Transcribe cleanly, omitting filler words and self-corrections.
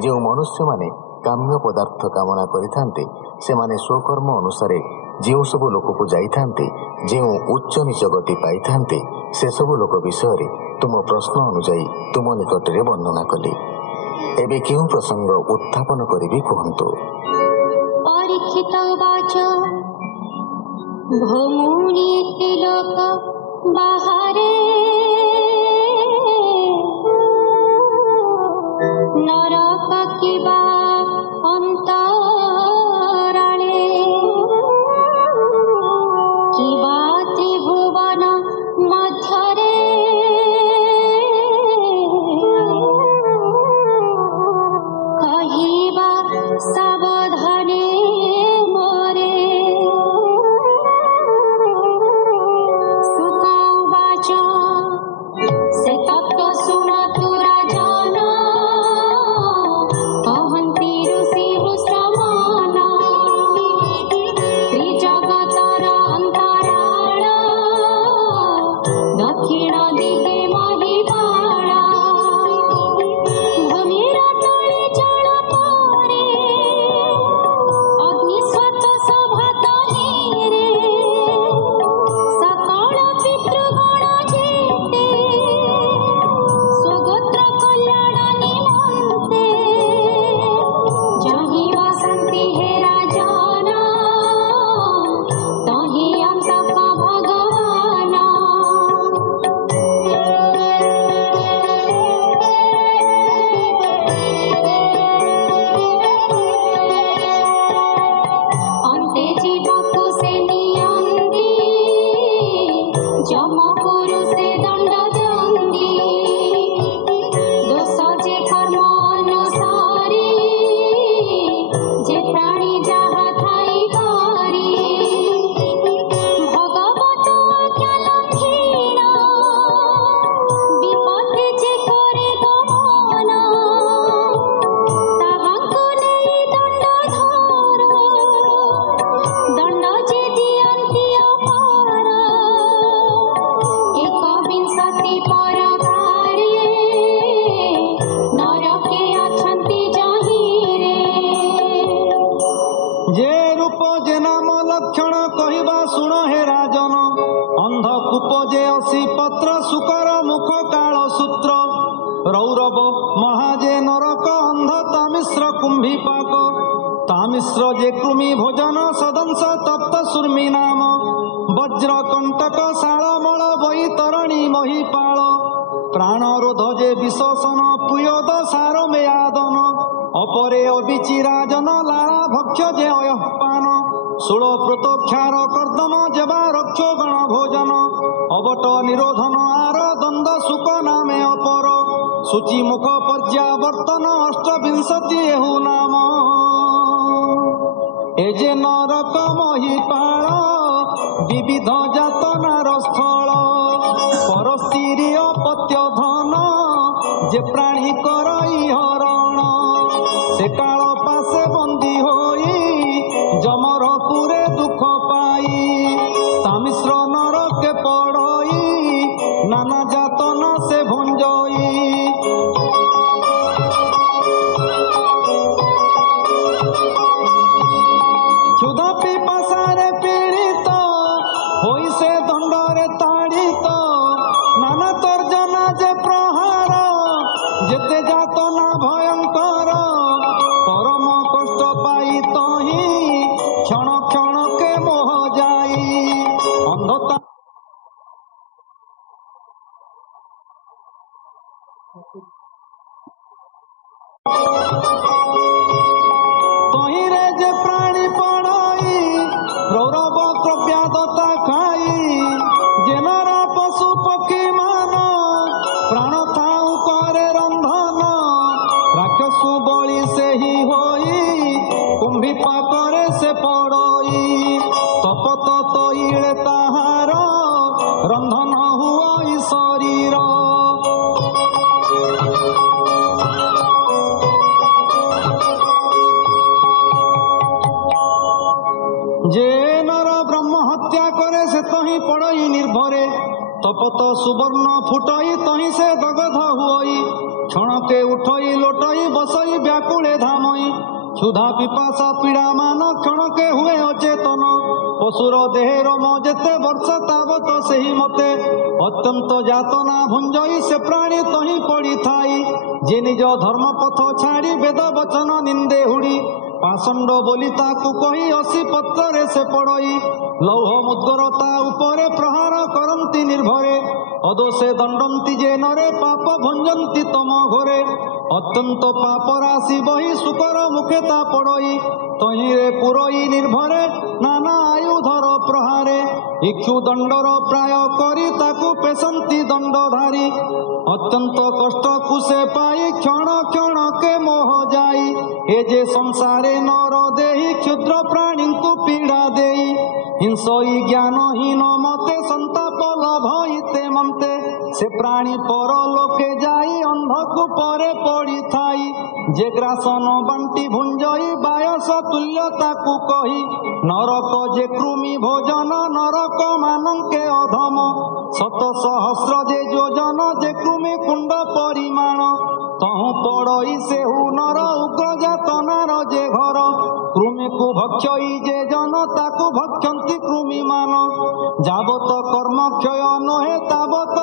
जो मनुष्य माने काम्य पदार्थ कामना करिथान्ते सेमाने स्वकर्म अनुसारे जो सब लोक को जाइथान्ते जो उच्च नीच गति पाइथान्ते से सब लोक विषय तुम प्रश्न अनुजाई तुम निकट में वर्णना कली। एबे क्यों प्रसंग उत्थापन करिबी कहंतु। परीक्षित वाच भमुनि त्रिलोक बाहरे नरक किबा अंतराळे किबा त्रिभुवन मध्यरे कहिबा सावधाने मोरे सुखवाच से तत्व सुनतु राजन कहन्ति ऋषि समान त्रिजगतर अंतराळ दक्षिण दिगे महिपाळ भूमिर तले जल परे अग्निस्वत सभात हेरे सकल पितृगण जेते स्वगोत्र कल्याण निमन्ते जहि वसन्ति हे राजन तहि अंतक भगवान। अन्ते जीवकु से नियन्ति जमपुरु से दण्ड दन्ति दोष जे कर्म अनुसारी जे प्राणी जाहा थाई करी भगवत आज्ञा लंघिण विपत्ति जे करे गमन ताहांकु नेई दण्ड धर दण्ड जे दियन्ति अपार एकविंशति परकारे नरके अछन्ति जहिरे। जे रूप जे नाम लक्षण कहवा शुण हे राजन अंधकूप जे असी पत्र शुकर मुख काल सूत्र रौरव महाजे नरक अंध तामिश्र कुंभीपाक तामिश्र जे कृमि भोजन सदंश तप्त सुर्मी नाम वज्र कंटक शालमल वैतरणी महिपाल प्राणरोध जे विशोषण पुयद सार मेयादन अपरे अविचिराजन लाला भक्ष जे अयपान शूल प्रोतोक्षार कर्दम जबा रक्षो गण भोजन अवट निरोधन आर द्वंद सुख नामे अपर सूचि मुख पर्यावर्तन अष्टविंशति एहु नाम एजे नरक महिपाल विविध जातनार स्थल परस्त्री अपत्य धन जे प्राणी करई हरण से काल पासे बंदी होई जमर पुरे दुख पाई तामिश्र नरके पड़ई नाना जातना से भंजई क्षुधा पिपासारे पीड़ित होई से दंडरे ताड़ित नाना तर्जना जे प्रहार जेते जातना भयंकर परम कष्ट पाई तही क्षण क्षण के मोह जाई अंधता तहिरे जे प्राणी पड़ई रौरव क्रव्यादता खाई जेनरा पशु पक्षी मान प्राण थाऊ करे रंधन राक्षसु बळी से ही होई कुंभीपा करे से पड़ई तपत तैले ताहार रंधन हुई शरीर শপথ সুবর্ণ ফুটই তহি সে দগধ হুই ক্ষণকে উঠই লোটই বসই ব্যাকুলে ধামই ক্ষুধা পিপাসা পীড়া মান ক্ষণকে হুয়ে অচেতন পশুর দেহে রোম যেতে বর্ষ তাবত সেই মতে অত্যন্ত যাতনা ভুঞ্জই সে প্রাণী তহি পড়িথাই যে নিজ ধর্মপথ ছাড়ি বেদ বচন নিন্দে হুড়ি পাষণ্ড বলি তাକୁ কহি অসি পত্রে সে পড়ই লৌহ মুদ্গরতা উপরে প্রহার করন্তি নির্ভরে অদোষে দণ্ডন্তি যে নরে পাপ ভঞ্জন্তি তম ঘরে অত্যন্ত পাপ রাশি বহি শুকর মুখে তা পড়ই তহিরে পুরই নির্ভরে নানা আয়ুধর প্রহারে ইক্ষু দণ্ডর প্রায় করি তাକୁ পেশন্তি দণ্ডধারী অত্যন্ত কষ্ট কুশে পাই ক্ষণ ক্ষণকে মোহ যাই এ যে সংসারে নর দেহি ক্ষুদ্র প্রাণীଙ୍କୁ পীড়া দেই হিংসই জ্ঞানহীন মতে সন্তাপ লাভ ইতে মন্তে সে প্রাণী পর লোকে যাই অন্ধকূ পরে পড়িথাই যে গ্রাসন বান্টি ভুঞ্জই বায়স তুল্য তাକୁ কহি নরক যে কৃমি ভোজন নরক মানঙ্কে অধম শত সহস্র যে যোজন যে কৃমি কুণ্ড পরিমাণ তহু পড়ই সেহু নর উগ্র যাতনার যে ঘর কৃমিକୁ ভক্ষই যে জন তাକୁ ভক্ষন্তি কৃমি মান যাবত কর্ম ক্ষয় নহে তাবত